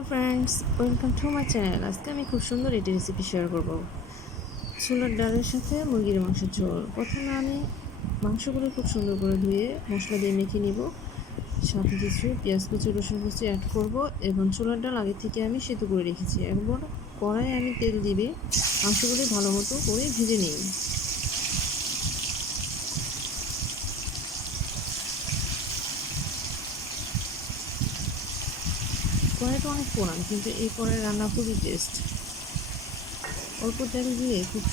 Hello friends welcome to my channel আজকে আমি খুব সুন্দর একটি রেসিপি শেয়ার করব। ছোলার ডালের সাথে মুরগির মাংসের ঝোল। প্রথমে আমি মাংসগুলো খুব সুন্দর করে ধুয়ে মশলা দিয়ে মেখে নিব। সাথে কিছু পেঁয়াজ, কুচি, রসুন কুচি অ্যাড করব এবং ছোলার ডাল আগে থেকে আমি সেতু করে রেখেছি। একবার কড়াই আমি তেল দিবে মাংসগুলি ভালো মতো করে ভেজে নিই। কড়াইটা অনেক পুরান কিন্তু এই কড়াই রান্না খুবই টেস্ট অল্প তেল দিয়ে খুব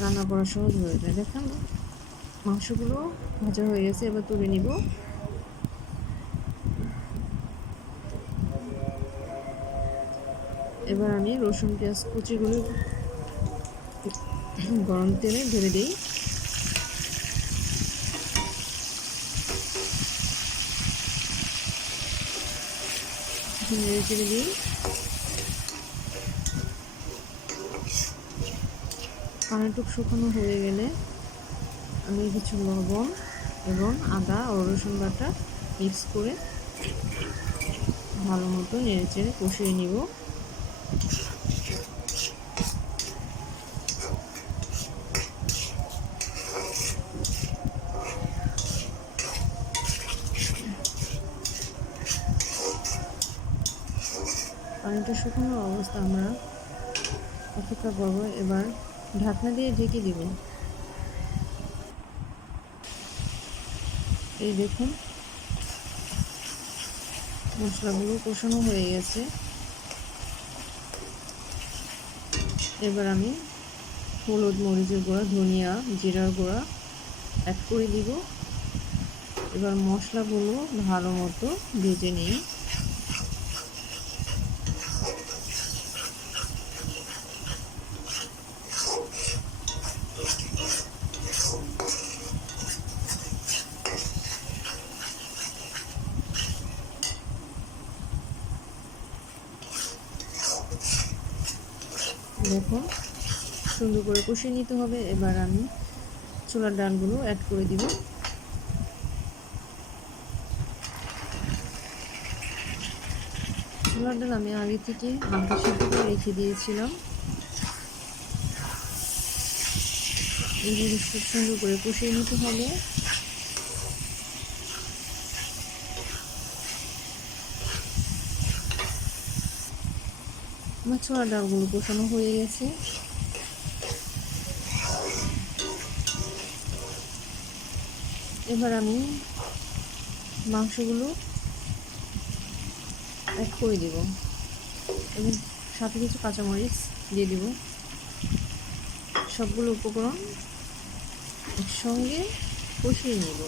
রান্না করা সহজ হয়ে যায়। দেখেন, মাংসগুলো ভাজা হয়ে গেছে, এবার তুলে নিব। এবার আমি রসুন, পেঁয়াজ কুচিগুলো গরম তেলে ঢেলে দিই। নেড়ে চেড়ে দিই পানিটুক শুকনো হয়ে গেলে আমি কিছু লবণ এবং আদা ও রসুন বাটা মিক্স করে ভালো মতো নেড়ে চেড়ে কষিয়ে নিব। পানিটা শুকনো অবস্থা আমরা অপেক্ষা করব এবার ঢাকনা দিয়ে ঢেকে দিব। এই দেখুন, মশলাগুলো কষানো হয়ে গেছে। এবার আমি হলুদ, মরিচের গুঁড়া, ধনিয়া, জিরার গুঁড়া অ্যাড করে দিব। এবার মশলাগুলো ভালো মতো ভেজে নিই। দেখুন সুন্দর করে কষিয়ে নিতে হবে। এবার আমি ছোলার ডালগুলো অ্যাড করে দিব। ছোলার ডাল আমি আগে থেকে হালকা সিদ্ধ করে রেখে দিয়েছিলাম। এগুলো খুব সুন্দর করে কষিয়ে নিতে হবে। আমার ছোড়া ডালগুলো কষানো হয়ে গেছে। এবার আমি মাংসগুলো অ্যাড করে দেব এবং সাথে কিছু কাঁচামরিচ দিয়ে দেব। সবগুলো উপকরণ একসঙ্গে কষিয়ে নেব।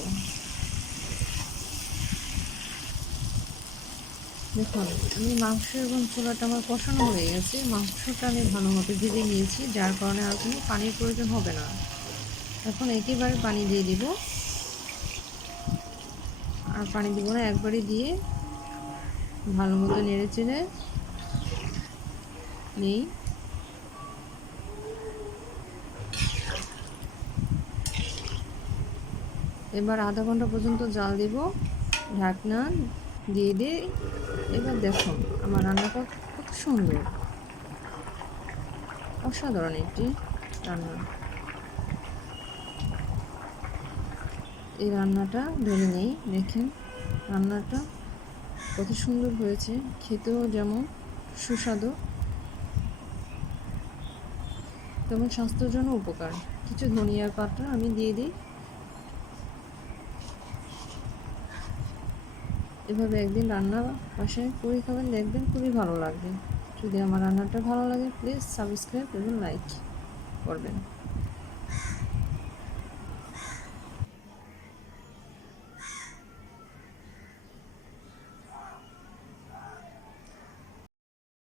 দেখুন, আমি মাংস এবং ছোলাটা আমার কষানো হয়ে গেছে। মাংসটা আমি ভালো মতো ভেজে নিয়েছি, যার কারণে আর কোনো পানির প্রয়োজন হবে না। এখন একেবারে পানি দিয়ে দিব। আর পানি দিব না একবারে দিয়ে ভালো মতো নেড়ে চেড়ে নেই। এবার আধা ঘণ্টা পর্যন্ত জাল দিব, ঢাকনা দিয়ে দিয়ে এবার দেখুন আমার রান্নাটা কত সুন্দর। অসাধারণ একটি রান্না। এই রান্নাটা ধরে নেই, দেখেন, রান্নাটা কত সুন্দর হয়েছে। খেতেও যেমন সুস্বাদু, তেমন স্বাস্থ্যের জন্য উপকার। কিছু ধনিয়ার পাতা আমি দিয়ে দিই। এভাবে একদিন রান্না বাসায় করে খাবেন, দেখবেন খুবই ভালো লাগবে। যদি আমার রান্নাটা ভালো লাগে প্লিজ সাবস্ক্রাইব এবং লাইক করবেন।